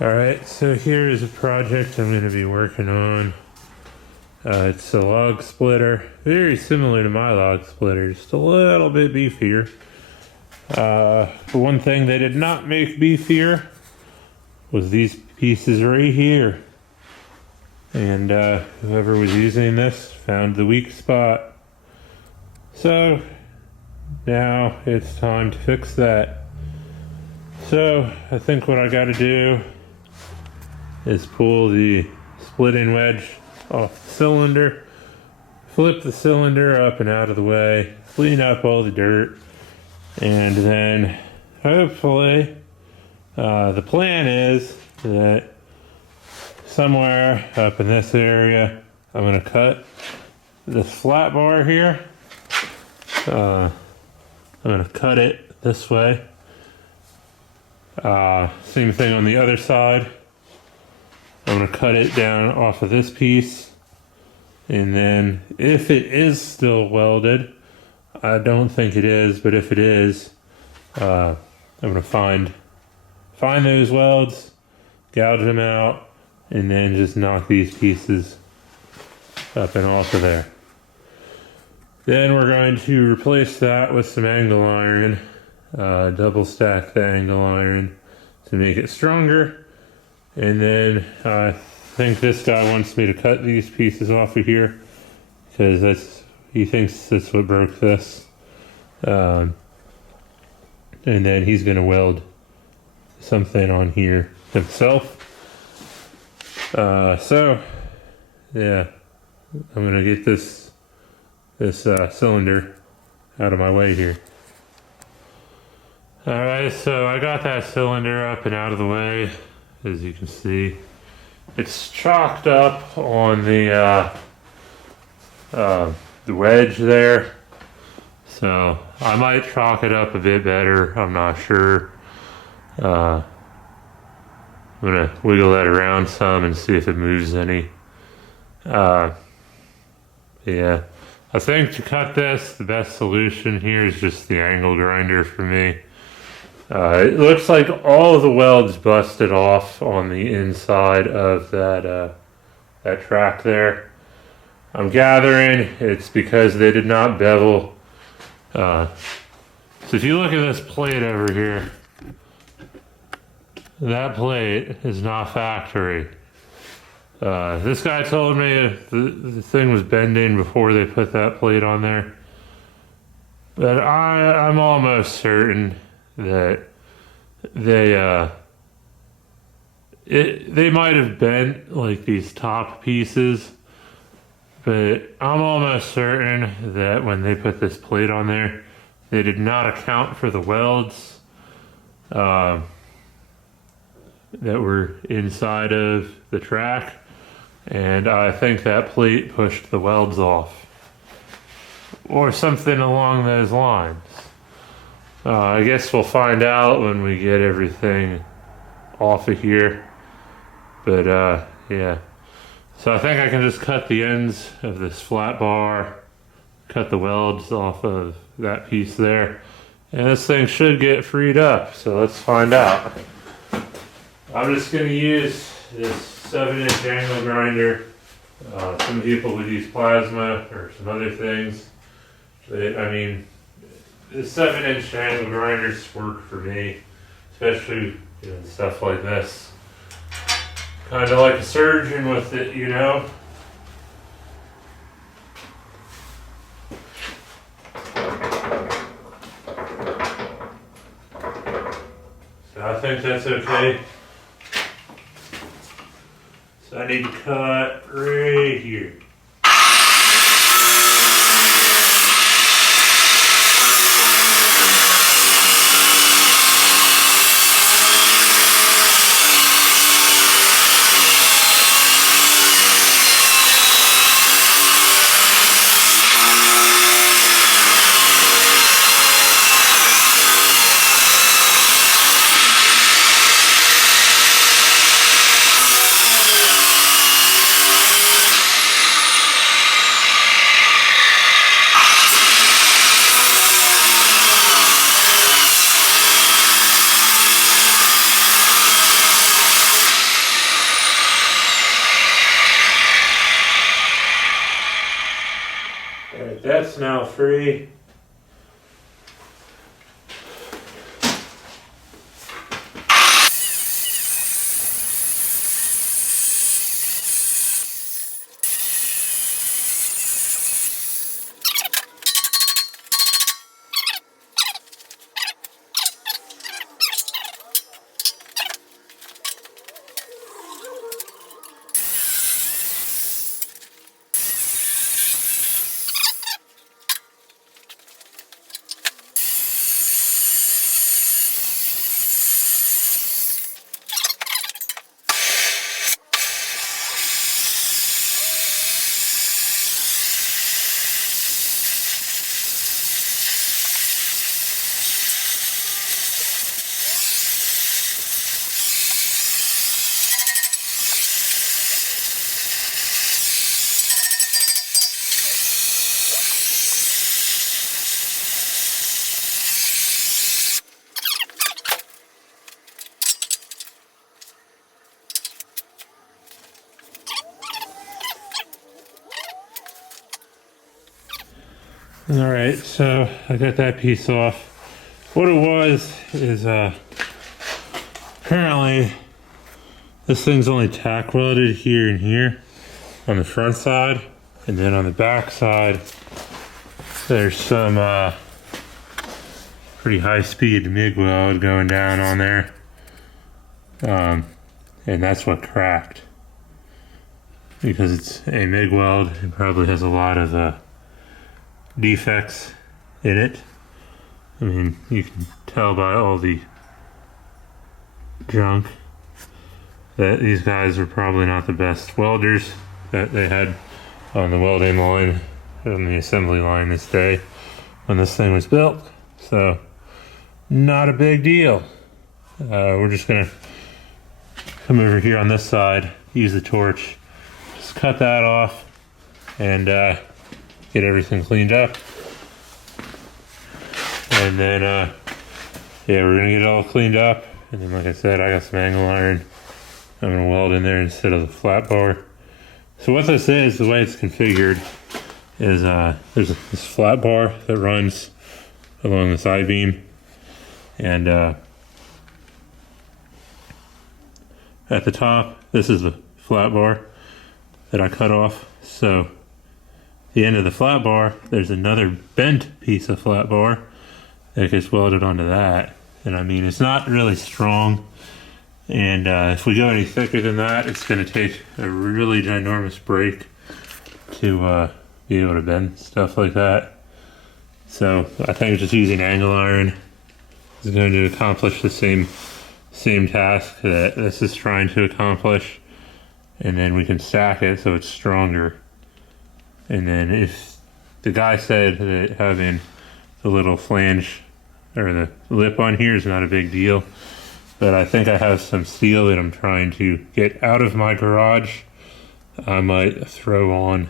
Alright, so here is a project I'm going to be working on. It's a log splitter, very similar to my log splitter, just a little bit beefier. The one thing they did not make beefier was these pieces right here. And whoever was using this found the weak spot. So now it's time to fix that. So I think what I got to do is pull the splitting wedge off the cylinder, flip the cylinder up and out of the way, clean up all the dirt, and then hopefully the plan is that somewhere up in this area I'm going to cut this flat bar here. I'm going to cut it this way. Same thing on the other side. I'm going to cut it down off of this piece, and then if it is still welded, I don't think it is, but if it is, I'm going to find those welds, gouge them out, and then just knock these pieces up and off of there. Then we're going to replace that with some angle iron, double stack the angle iron to make it stronger. And then I think this guy wants me to cut these pieces off of here because he thinks that's what broke this. And then he's going to weld something on here himself. So yeah, I'm going to get this cylinder out of my way here. Alright, so I got that cylinder up and out of the way. As you can see, it's chalked up on the wedge there, so I might chalk it up a bit better. I'm not sure. I'm gonna wiggle that around some and see if it moves any. Yeah, I think to cut this, the best solution here is just the angle grinder for me. It looks like all of the welds busted off on the inside of that track there. I'm gathering it's because they did not bevel. So if you look at this plate over here, that plate is not factory. This guy told me the thing was bending before they put that plate on there. But I'm almost certain that they might have bent like these top pieces, but I'm almost certain that when they put this plate on there, they did not account for the welds that were inside of the track, and I think that plate pushed the welds off or something along those lines. I guess we'll find out when we get everything off of here. But yeah. So I think I can just cut the ends of this flat bar, cut the welds off of that piece there, and this thing should get freed up. So let's find out. I'm just going to use this 7-inch angle grinder. Some people would use plasma or some other things. But I mean, the 7-inch angle grinders work for me, especially doing stuff like this. Kind of like a surgeon with it, you know. So I think that's okay. So I need to cut right here. That's now free. Alright, so I got that piece off. What it was is apparently this thing's only tack welded here and here on the front side, and then on the back side there's some pretty high speed MIG weld going down on there, and that's what cracked, because it's a MIG weld. It probably has a lot of defects in it. I mean, you can tell by all the junk that these guys are probably not the best welders that they had on the welding line, on the assembly line this day when this thing was built. So, not a big deal. We're just gonna come over here on this side, use the torch, just cut that off, and get everything cleaned up. And then, yeah, we're gonna get it all cleaned up. And then, like I said, I got some angle iron. I'm gonna weld in there instead of the flat bar. So what this is, the way it's configured, is there's this flat bar that runs along this I-beam. And at the top, this is the flat bar that I cut off. So the end of the flat bar, there's another bent piece of flat bar that gets welded onto that. And I mean, it's not really strong, and if we go any thicker than that, it's going to take a really ginormous brake to be able to bend stuff like that. So I think just using angle iron is going to accomplish the same task that this is trying to accomplish, and then we can stack it so it's stronger. And then if the guy said that having the little flange or the lip on here is not a big deal, but I think I have some steel that I'm trying to get out of my garage. I might throw on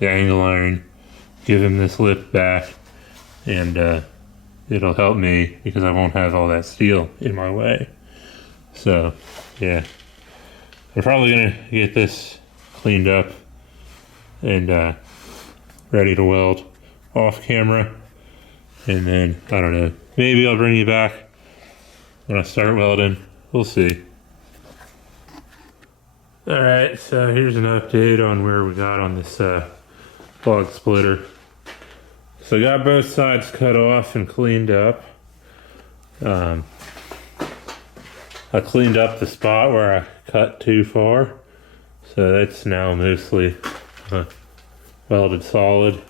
the angle iron, give him this lip back, and it'll help me because I won't have all that steel in my way. So yeah, I'm probably gonna get this cleaned up and ready to weld off camera, and then I don't know, maybe I'll bring you back when I start welding. We'll see. Alright, so here's an update on where we got on this log splitter. So I got both sides cut off and cleaned up. I cleaned up the spot where I cut too far, so that's now mostly welded solid.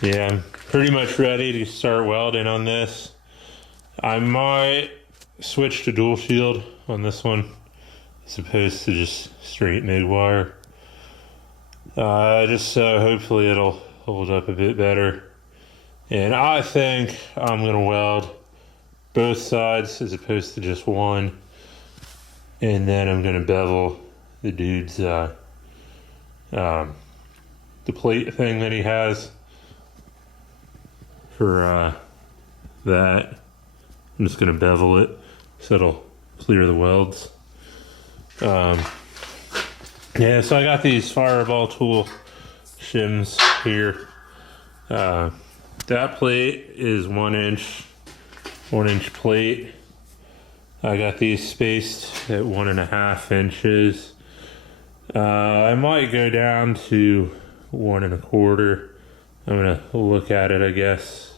Yeah, I'm pretty much ready to start welding on this. I might switch to dual shield on this one as opposed to just straight MIG wire. Just so hopefully it'll hold up a bit better. And I think I'm gonna weld both sides as opposed to just one. And then I'm gonna bevel the dude's the plate thing that he has for that. I'm just gonna bevel it so it'll clear the welds. Yeah, so I got these Fireball tool shims here. That plate is 1 inch plate. I got these spaced at 1.5 inches. I might go down to 1.25. I'm gonna look at it, I guess.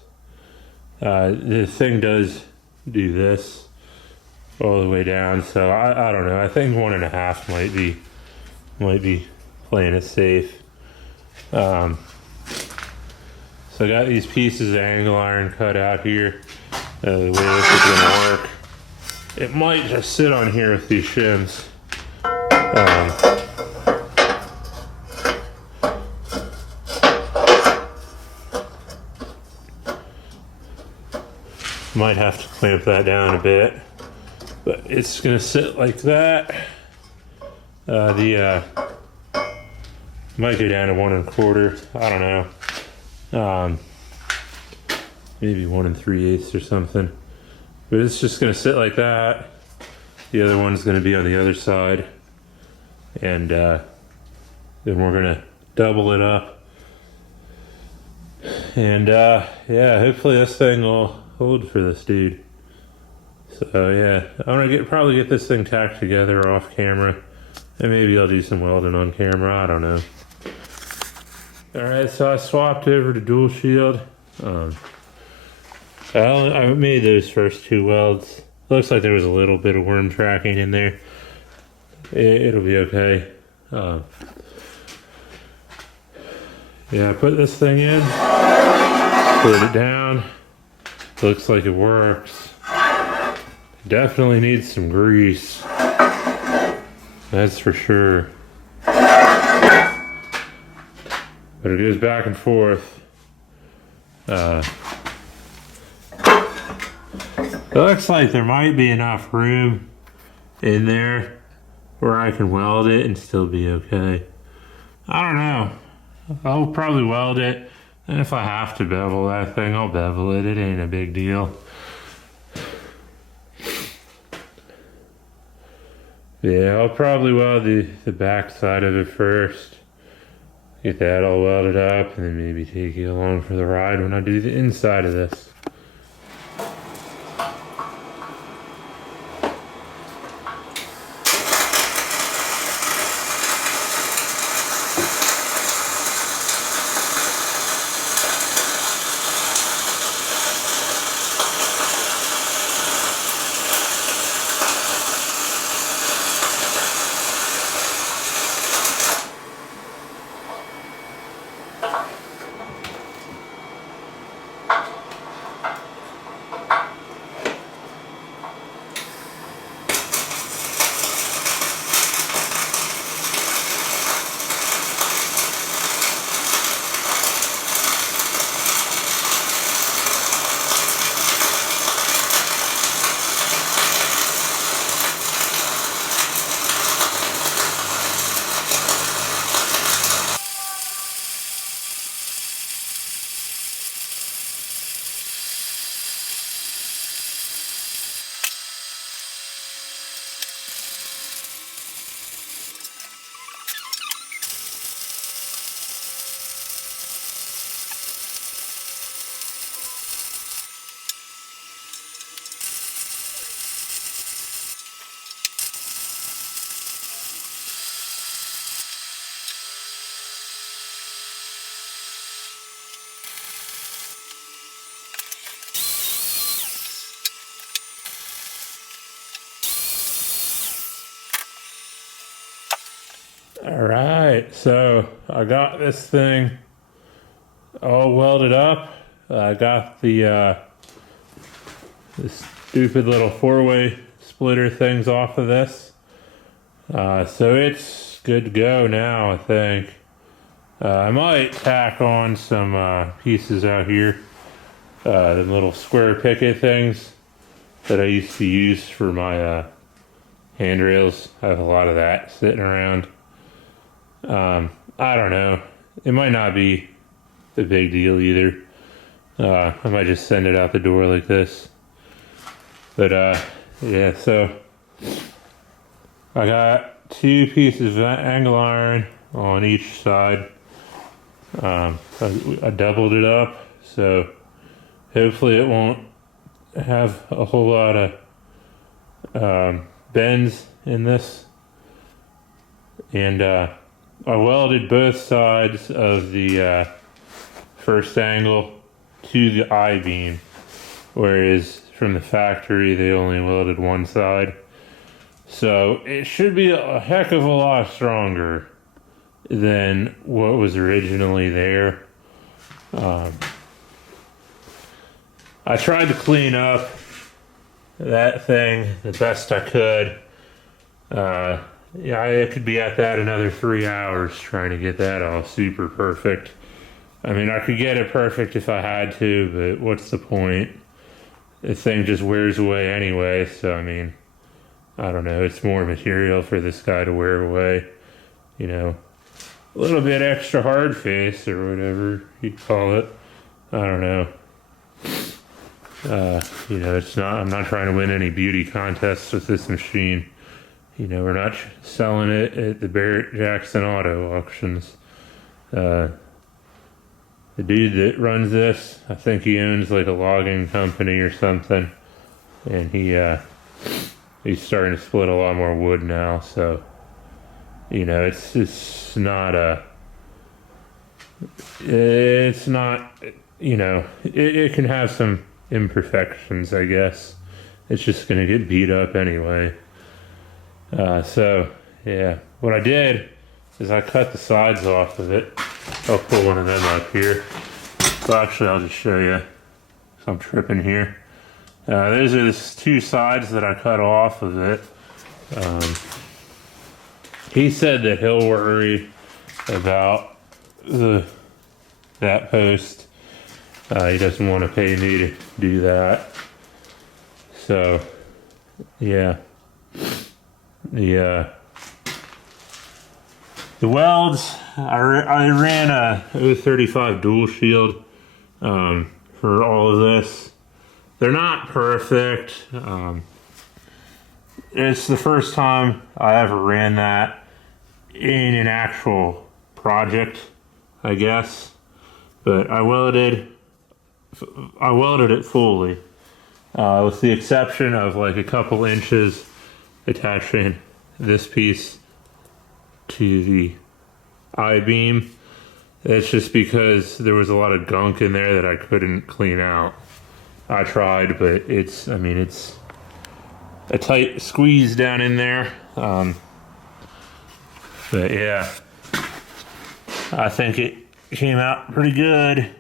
The thing does do this all the way down, so I don't know. I think 1.5 might be playing it safe. So I got these pieces of angle iron cut out here. The way this is gonna work, it might just sit on here with these shims. Might have to clamp that down a bit, but it's gonna sit like that. Might go down to 1.25. I don't know. Maybe 1 3/8 or something. But it's just gonna sit like that. The other one's gonna be on the other side, and then we're gonna double it up. And yeah, hopefully this thing will hold for this dude. So yeah, I'm gonna probably get this thing tacked together off camera, and maybe I'll do some welding on camera. I don't know. All right, so I swapped over to dual shield. I made those first 2 welds. Looks like there was a little bit of worm tracking in there. It'll be okay. Yeah, I put this thing in, put it down. Looks like it works. Definitely needs some grease. That's for sure. But it goes back and forth. It looks like there might be enough room in there where I can weld it and still be okay. I don't know. I'll probably weld it, and if I have to bevel that thing, I'll bevel it. It ain't a big deal. Yeah, I'll probably weld the back side of it first. Get that all welded up, and then maybe take you along for the ride when I do the inside of this. All right, so I got this thing all welded up. I got the stupid little 4-way splitter things off of this. So it's good to go now, I think. I might tack on some pieces out here, the little square picket things that I used to use for my handrails. I have a lot of that sitting around. I don't know. It might not be a big deal either. I might just send it out the door like this. But yeah, so I got 2 pieces of angle iron on each side. I doubled it up, so hopefully it won't have a whole lot of bends in this. And I welded both sides of the first angle to the I-beam, whereas from the factory they only welded one side. So it should be a heck of a lot stronger than what was originally there. I tried to clean up that thing the best I could. Yeah, I could be at that another 3 hours trying to get that all super perfect. I mean, I could get it perfect if I had to, but what's the point? The thing just wears away anyway, so I mean, I don't know, it's more material for this guy to wear away. You know, a little bit extra hard face or whatever you'd call it. I don't know. You know, I'm not trying to win any beauty contests with this machine. You know, we're not selling it at the Barrett-Jackson auto auctions. The dude that runs this, I think he owns like a logging company or something, and he's starting to split a lot more wood now. So, you know, it's not you know, it can have some imperfections, I guess. It's just gonna get beat up anyway. So yeah, what I did is I cut the sides off of it. I'll pull one of them up here. So actually, I'll just show you. So I'm tripping here. Those are the 2 sides that I cut off of it. He said that he'll worry about that post. He doesn't want to pay me to do that. So, yeah. The welds, I ran a 035 dual shield for all of this. They're not perfect. It's the first time I ever ran that in an actual project, I guess. But I welded it fully, with the exception of like a couple inches attaching this piece to the I-beam. It's just because there was a lot of gunk in there that I couldn't clean out. I tried, but it's a tight squeeze down in there. But yeah, I think it came out pretty good,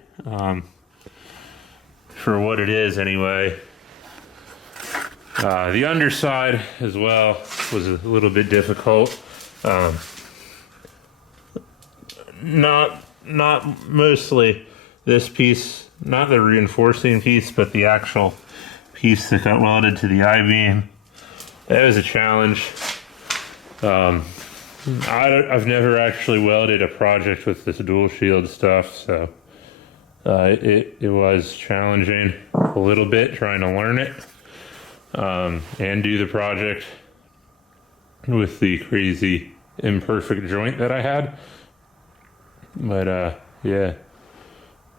for what it is anyway. The underside as well was a little bit difficult. Not mostly this piece, not the reinforcing piece, but the actual piece that got welded to the I-beam. That was a challenge. I've never actually welded a project with this dual shield stuff, so it was challenging a little bit trying to learn it. And do the project with the crazy imperfect joint that I had. But yeah,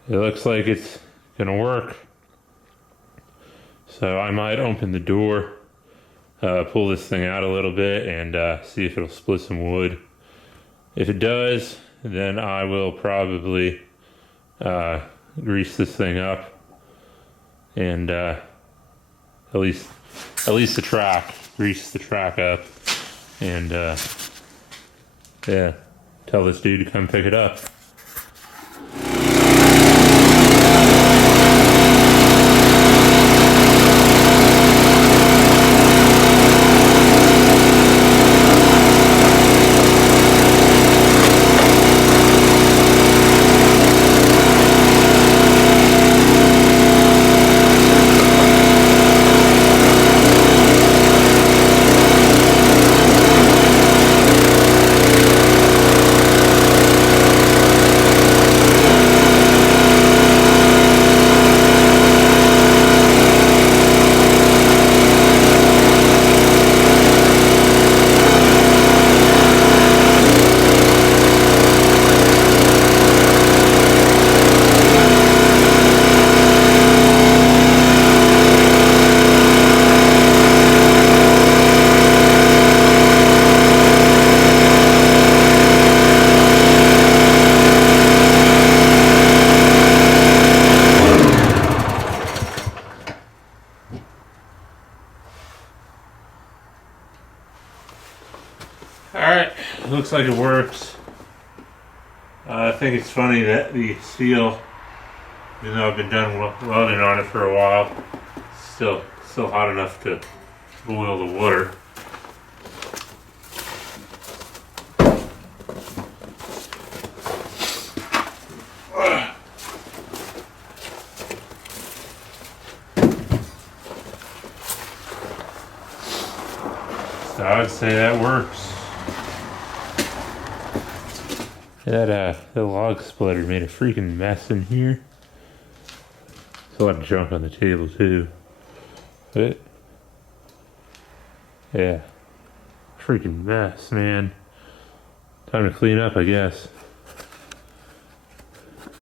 it looks like it's gonna work. So I might open the door, pull this thing out a little bit, and see if it'll split some wood. If it does, then I will probably grease this thing up, and at least the track, grease the track up, and yeah, tell this dude to come pick it up. Alright, looks like it works. I think it's funny that the steel, even though I've been done welding on it for a while, it's still hot enough to boil the water. So I'd say that works. That log splitter made a freaking mess in here. There's a lot of junk on the table too. But yeah, freaking mess, man. Time to clean up, I guess.